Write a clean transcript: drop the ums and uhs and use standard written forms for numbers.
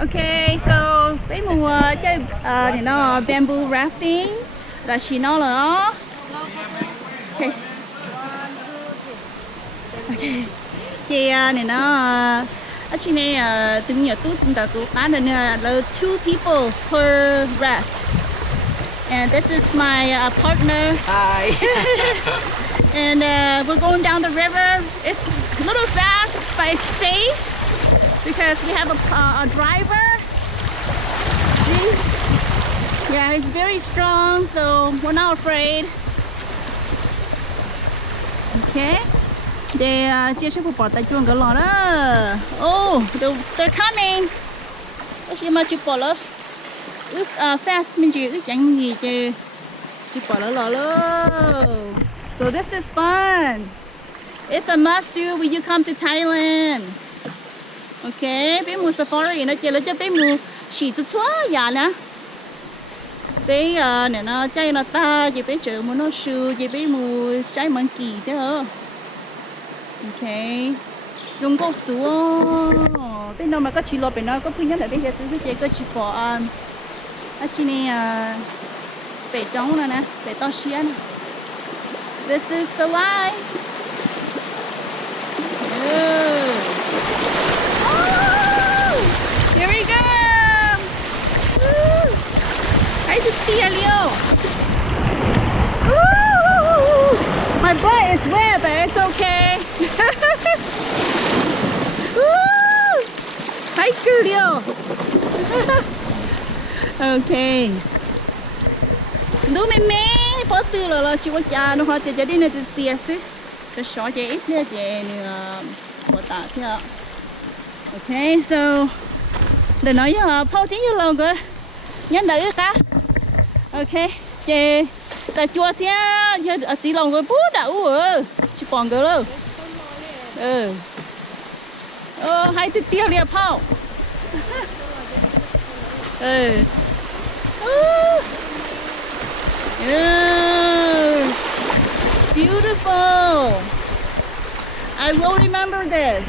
Okay, so bé mùa chơi thì nó bamboo rafting là chỉ nó là nó. Okay. Okay. Thì này nó ở trên này từng nhiều tút chúng ta cũng bán được là 2 people per raft. And this is my partner. Hi. And we're going down the river. It's a little fast, but it's safe because we have a driver. See? Yeah, he's very strong, so we're not afraid. Okay. They chia sẻ bỏ tay chuông cái lò đó. Oh, they're coming. Chị mà chụp bỏ lỡ. Fast mình chỉ ước chẳng gì chứ. Chụp bỏ lỡ lò lỡ. So this is fun. It's a must do when you come to Thailand. Okay, bé mua safari nó chơi là cho bé mua chỉ cho chó nhà nè. Bé này nó chơi nó ta, chỉ bé chở mua nó sư, chỉ bé mua trái măng kỳ thế hả? Okay, dùng câu số. Bên nào mà có chỉ lo bên nào có phụ nhân ở đây sẽ sử dụng cái chỉ bỏ ở trên này bể trống này nè, bể to xía nè. This is the line. Oh, here we go. Hãy được tia liêu. My butt is wet, but it's okay. Hãy cứ liêu. Okay. Đúng mẹ bỏ từ là chỉ có cha nó hoa thì jadi này thì xia xí cái sọ chạy ít nữa chạy nữa bỏ tạ thế ạ. Okay, so để nói với phao tiếng như lâu cơ nhớ đợi cả. Okay, chạy tại chùa thế giờ ở chỉ lòng rồi bố đã chỉ bỏ cơ luôn. Hai thứ tiêu liệp phao. Beautiful. I will remember this.